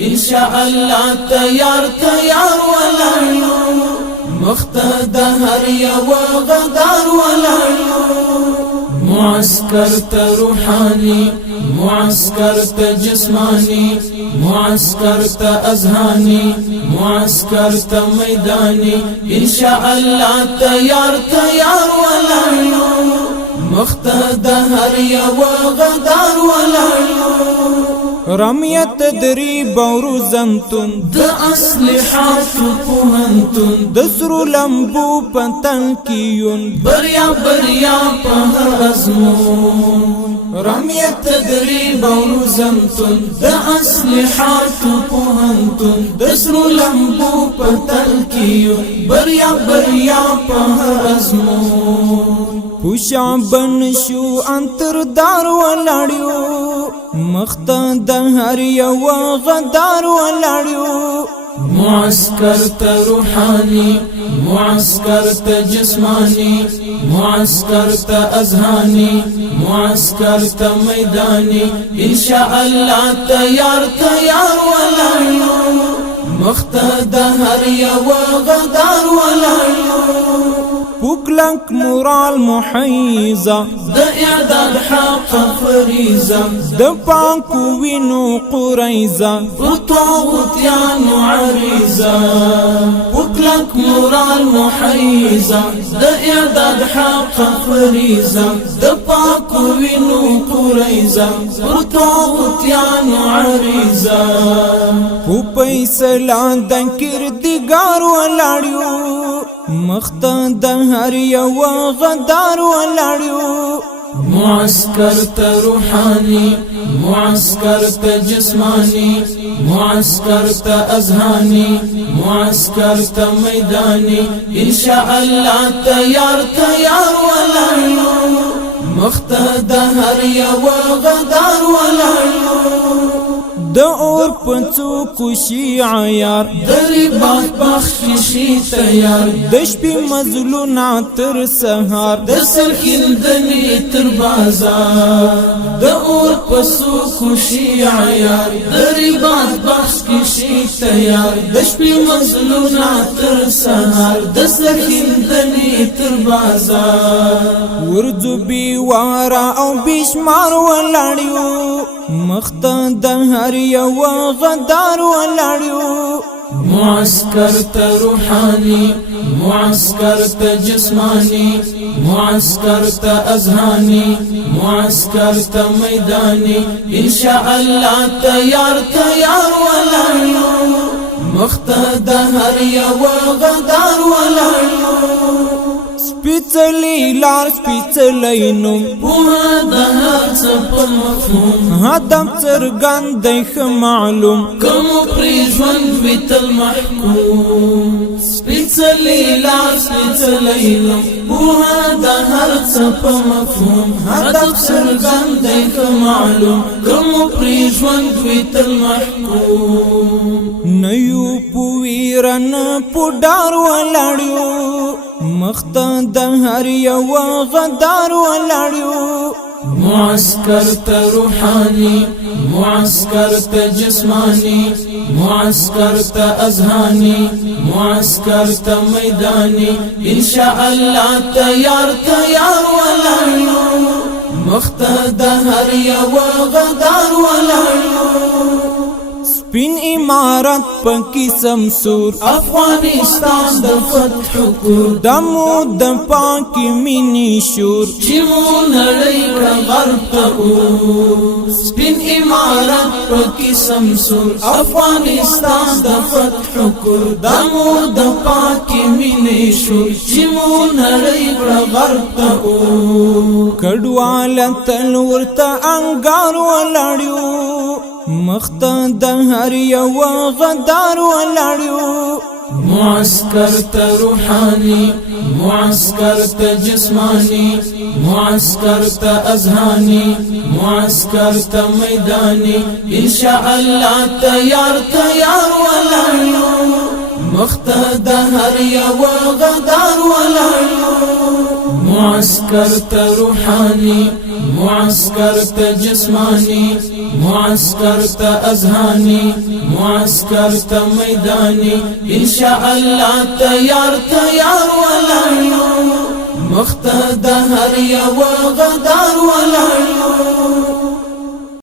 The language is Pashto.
انشاء الله تیار تیار ولاړو مختد هر یو غدار ولاړو معسكر روحاني معسكر جسماني معسكر اذهاني معسكر ميداني ان شاء الله تیار تیار ولاړو مختد هر یو غدار ولاړو رميت تدريب وروزنتون د اصلحات پوهنتون د سرو لمبو پتنکیون بریا بریا په هر ازمون رميت تدريب وروزنتون د اصلحات پوهنتون د سرو لمبو پتنکیون بریا بریا په هر ازمون پوشا بن شو انتردار ولاړیو مختد هر یو غدار ولاړیو معسكر روحاني معسكر جسماني معسكر اذهاني معسكر ميداني ان شاء الله تیار تیار ولاړو مختد هر یو غدار ولاړو پوکلنک مورال محیزه د اعداد حق فریزه د پاکو وینو قریزه طاغوتیانو عریزه پوکلنک مورال محیزه د اعداد حق فریزه د پاکو وینو قریزه طاغوتیانو عریزه په فیصله د کردګار ولاړیو مختد هر یو غدار ولاړیو معسكر روحاني معسكر جسماني معسكر اذهاني معسكر ميداني ان شاء الله تیار تیار ولاړو مختد هر یو غدار ولاړو د اور پنڅو کوشي عیار دریبات بخششي تیار د شپې مزلونه تر سهار د سرخندنې تر بازار د اور پسو کوشي عیار دریبات بخششي تیار د شپې مزلونه تر سهار د سرخندنې تر بازار ورځو بي وارا او بشمار ولاړیو مختد هر یو غدار ولاړیو معسكر روحاني معسكر جسماني معسكر اذهاني معسكر ميداني ان شاء الله تیار تیار ولاړو مختد هر یو غدار ولاړو سپیڅلی لار سپیڅلی نوم پوهه د هر څه په مفهوم هدف څرګند دی ښه معلوم کوم پرې ژوند وي تل محکوم سپیڅلی لار سپیڅلی نوم پوهه د هر څه په مفهوم هدف څرګند دی ښه معلوم کوم پرې ژوند وي تل محکوم نه یو پویرن پوډار ولاړیو مختد هر یو غدار ولاړیو معسكر روحاني معسكر جسماني معسكر اذهاني معسكر ميداني ان شاء الله تیار تیار ولاړو مختد هر یو غدار ولاړو سپین امارت پکی سمسور افغانستان د فتح کور دمو د پاکی مینی شور چې مو نړۍ کړه غرب ته سپین امارت پکی سمسور افغانستان د فتح کور دمو د پاکی مینی شور چې مو نړۍ کړه غرب ته کډوال تل ورته انګار ولاړیو مختد هر یو غدار ولاړیو معسكر روحاني معسكر جسماني معسكر اذهاني معسكر ميداني ان شاء الله تیار تیار ولاړو مختد هر یو غدار ولاړو معسكر روحاني معسكر جسماني معسكر أذهاني معسكر ميداني إن شاء الله تيار ولايو مختار هر یو غدار ولايو